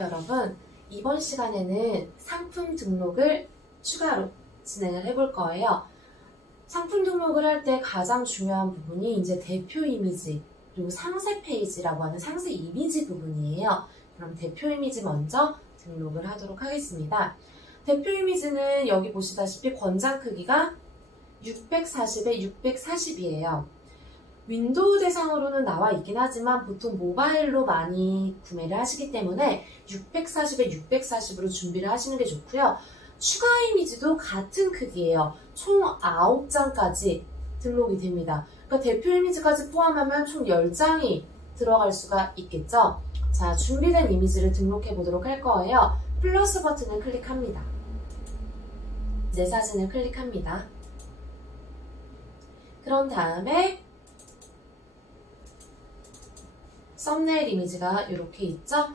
여러분, 이번 시간에는 상품 등록을 추가로 진행을 해볼 거예요. 상품 등록을 할 때 가장 중요한 부분이 이제 대표 이미지, 그리고 상세 페이지라고 하는 상세 이미지 부분이에요. 그럼 대표 이미지 먼저 등록을 하도록 하겠습니다. 대표 이미지는 여기 보시다시피 권장 크기가 640에 640이에요. 윈도우 대상으로는 나와 있긴 하지만 보통 모바일로 많이 구매를 하시기 때문에 640에 640으로 준비를 하시는 게 좋고요. 추가 이미지도 같은 크기예요. 총 9장까지 등록이 됩니다. 그러니까 대표 이미지까지 포함하면 총 10장이 들어갈 수가 있겠죠. 자, 준비된 이미지를 등록해 보도록 할 거예요. 플러스 버튼을 클릭합니다. 내 사진을 클릭합니다. 그런 다음에 썸네일 이미지가 이렇게 있죠?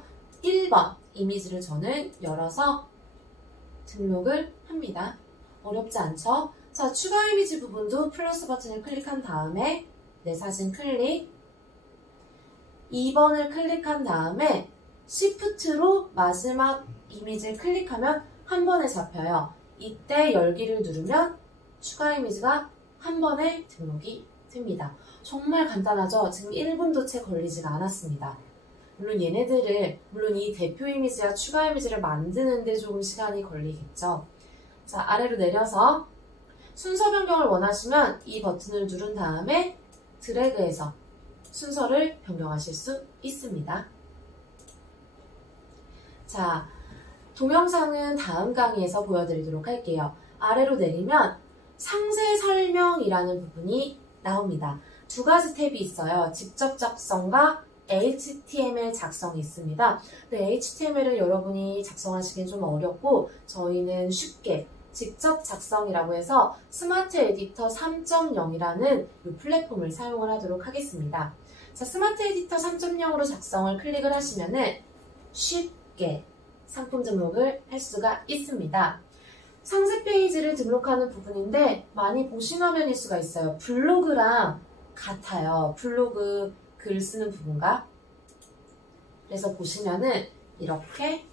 1번 이미지를 저는 열어서 등록을 합니다. 어렵지 않죠? 자, 추가 이미지 부분도 플러스 버튼을 클릭한 다음에 내 사진 클릭, 2번을 클릭한 다음에 Shift로 마지막 이미지를 클릭하면 한 번에 잡혀요. 이때 열기를 누르면 추가 이미지가 한 번에 등록이 됩니다. 정말 간단하죠? 지금 1분도 채 걸리지가 않았습니다. 물론 이 대표 이미지와 추가 이미지를 만드는데 조금 시간이 걸리겠죠. 자, 아래로 내려서 순서 변경을 원하시면 이 버튼을 누른 다음에 드래그해서 순서를 변경하실 수 있습니다. 자, 동영상은 다음 강의에서 보여드리도록 할게요. 아래로 내리면 상세 설명이라는 부분이 나옵니다. 두 가지 탭이 있어요. 직접 작성과 HTML 작성이 있습니다. 근데 HTML을 여러분이 작성하시기엔 좀 어렵고 저희는 쉽게 직접 작성이라고 해서 스마트 에디터 3.0이라는 이 플랫폼을 사용을 하도록 하겠습니다. 자, 스마트 에디터 3.0으로 작성을 클릭을 하시면은 쉽게 상품 등록을 할 수가 있습니다. 상세 페이지를 등록하는 부분인데 많이 보신 화면일 수가 있어요. 블로그랑 같아요. 블로그 글 쓰는 부분과. 그래서 보시면은 이렇게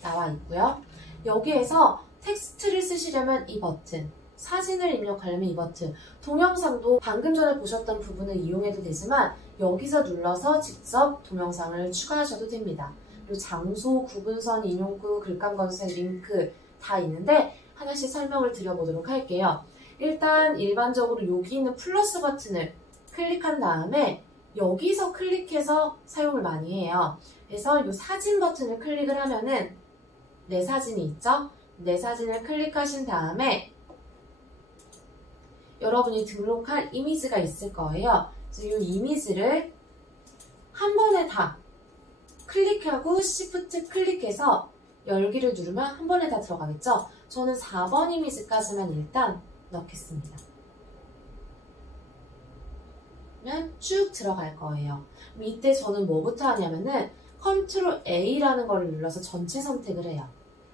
나와 있고요. 여기에서 텍스트를 쓰시려면 이 버튼, 사진을 입력하려면 이 버튼, 동영상도 방금 전에 보셨던 부분을 이용해도 되지만 여기서 눌러서 직접 동영상을 추가하셔도 됩니다. 그리고 장소, 구분선, 인용구, 글감 검색, 링크 다 있는데 하나씩 설명을 드려보도록 할게요. 일단 일반적으로 여기 있는 플러스 버튼을 클릭한 다음에 여기서 클릭해서 사용을 많이 해요. 그래서 이 사진 버튼을 클릭을 하면은 내 사진이 있죠? 내 사진을 클릭하신 다음에 여러분이 등록할 이미지가 있을 거예요. 그래서 이 이미지를 한 번에 다 클릭하고 Shift 클릭해서 열기를 누르면 한 번에 다 들어가겠죠? 저는 4번 이미지까지만 일단 넣겠습니다. 그러면 쭉 들어갈 거예요. 이때 저는 뭐부터 하냐면은 Ctrl A라는 걸 눌러서 전체 선택을 해요.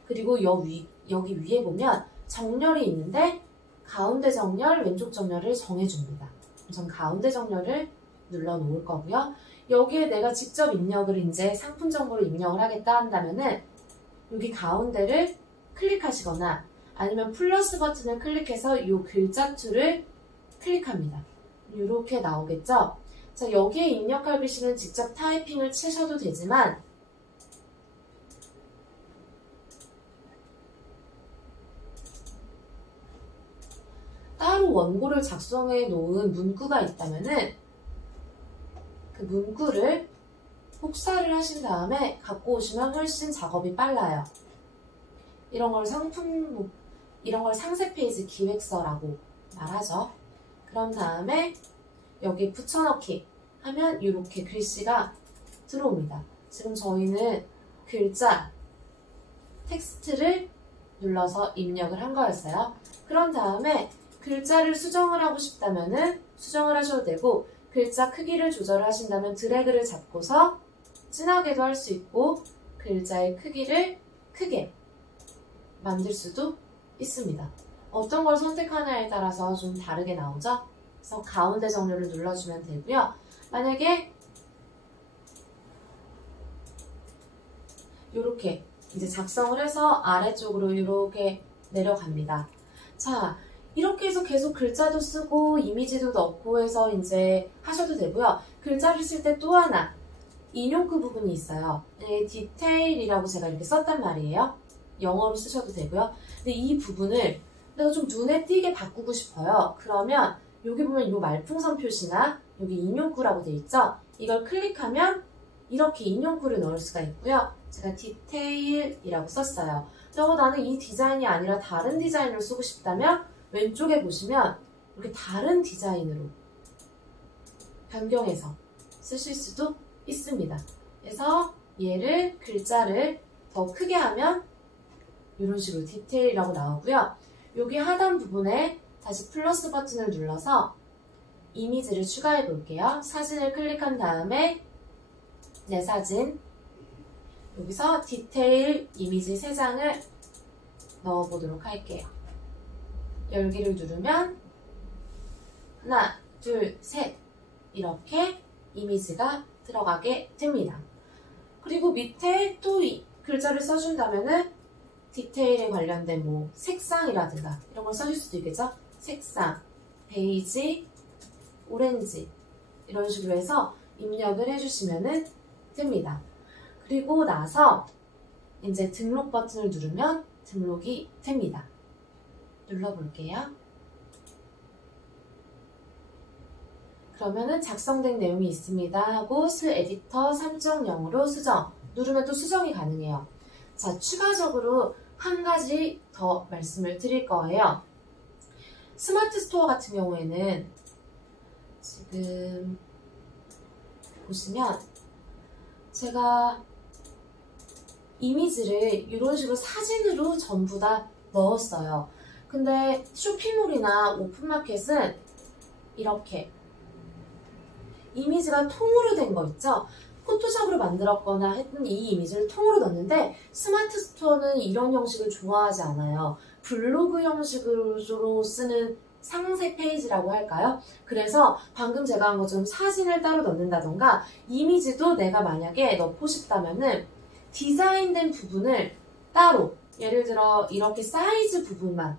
그리고 여기 위에 보면 정렬이 있는데 가운데 정렬, 왼쪽 정렬을 정해줍니다. 전 가운데 정렬을 눌러 놓을 거고요. 여기에 내가 직접 입력을 이제 상품 정보를 입력을 하겠다 한다면은 여기 가운데를 클릭하시거나 아니면 플러스 버튼을 클릭해서 이 글자투를 클릭합니다. 이렇게 나오겠죠? 자, 여기에 입력할 글씨는 직접 타이핑을 치셔도 되지만 따로 원고를 작성해 놓은 문구가 있다면은 그 문구를 복사를 하신 다음에 갖고 오시면 훨씬 작업이 빨라요. 이런 걸 상세 페이지 기획서라고 말하죠. 그런 다음에 여기 붙여넣기 하면 이렇게 글씨가 들어옵니다. 지금 저희는 글자, 텍스트를 눌러서 입력을 한 거였어요. 그런 다음에 글자를 수정을 하고 싶다면은 수정을 하셔도 되고 글자 크기를 조절하신다면 드래그를 잡고서 진하게도 할 수 있고 글자의 크기를 크게 만들 수도 있습니다. 어떤 걸 선택하냐에 따라서 좀 다르게 나오죠? 그래서 가운데 정렬을 눌러주면 되고요. 만약에 이렇게 이제 작성을 해서 아래쪽으로 이렇게 내려갑니다. 자, 이렇게 해서 계속 글자도 쓰고 이미지도 넣고 해서 이제 하셔도 되고요. 글자를 쓸 때 또 하나 인용구 부분이 있어요. 네, 디테일이라고 제가 이렇게 썼단 말이에요. 영어로 쓰셔도 되고요. 근데 이 부분을 내가 좀 눈에 띄게 바꾸고 싶어요. 그러면 여기 보면 이 말풍선 표시나 여기 인용구라고 되어 있죠? 이걸 클릭하면 이렇게 인용구를 넣을 수가 있고요. 제가 디테일이라고 썼어요. 나는 이 디자인이 아니라 다른 디자인으로 쓰고 싶다면 왼쪽에 보시면 이렇게 다른 디자인으로 변경해서 쓰실 수도 있습니다. 그래서 얘를 글자를 더 크게 하면 이런 식으로 디테일이라고 나오고요. 여기 하단 부분에 다시 플러스 버튼을 눌러서 이미지를 추가해 볼게요. 사진을 클릭한 다음에 내 사진 여기서 디테일 이미지 3장을 넣어보도록 할게요. 열기를 누르면 하나, 둘, 셋 이렇게 이미지가 들어가게 됩니다. 그리고 밑에 또 이 글자를 써준다면은 디테일에 관련된 뭐 색상이라든가 이런 걸 써줄 수도 있겠죠? 색상, 베이지, 오렌지 이런 식으로 해서 입력을 해주시면 됩니다. 그리고 나서 이제 등록 버튼을 누르면 등록이 됩니다. 눌러볼게요. 그러면은 작성된 내용이 있습니다 하고 스 에디터 3.0으로 수정 누르면 또 수정이 가능해요. 자, 추가적으로 한 가지 더 말씀을 드릴 거예요. 스마트 스토어 같은 경우에는 지금 보시면 제가 이미지를 이런 식으로 사진으로 전부 다 넣었어요. 근데 쇼핑몰이나 오픈마켓은 이렇게 이미지가 통으로 된 거 있죠? 포토샵으로 만들었거나 했던 이 이미지를 통으로 넣었는데 스마트 스토어는 이런 형식을 좋아하지 않아요. 블로그 형식으로 쓰는 상세 페이지라고 할까요? 그래서 방금 제가 한 것처럼 사진을 따로 넣는다던가 이미지도 내가 만약에 넣고 싶다면은 디자인된 부분을 따로 예를 들어 이렇게 사이즈 부분만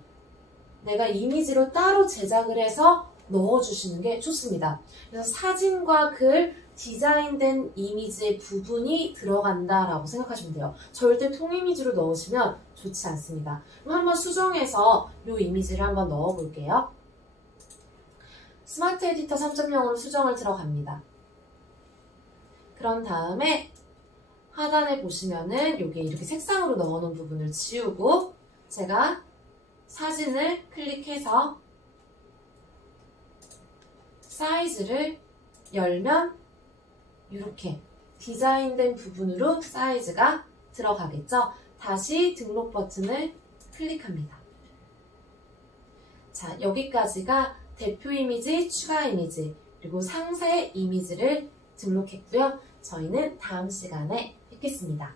내가 이미지로 따로 제작을 해서 넣어주시는 게 좋습니다. 그래서 사진과 글, 디자인된 이미지의 부분이 들어간다라고 생각하시면 돼요. 절대 통이미지로 넣으시면 좋지 않습니다. 그럼 한번 수정해서 이 이미지를 한번 넣어볼게요. 스마트 에디터 3.0으로 수정을 들어갑니다. 그런 다음에 하단에 보시면은 여기 이렇게 색상으로 넣어놓은 부분을 지우고 제가 사진을 클릭해서 사이즈를 열면 이렇게 디자인된 부분으로 사이즈가 들어가겠죠? 다시 등록 버튼을 클릭합니다. 자, 여기까지가 대표 이미지, 추가 이미지, 그리고 상세 이미지를 등록했고요. 저희는 다음 시간에 뵙겠습니다.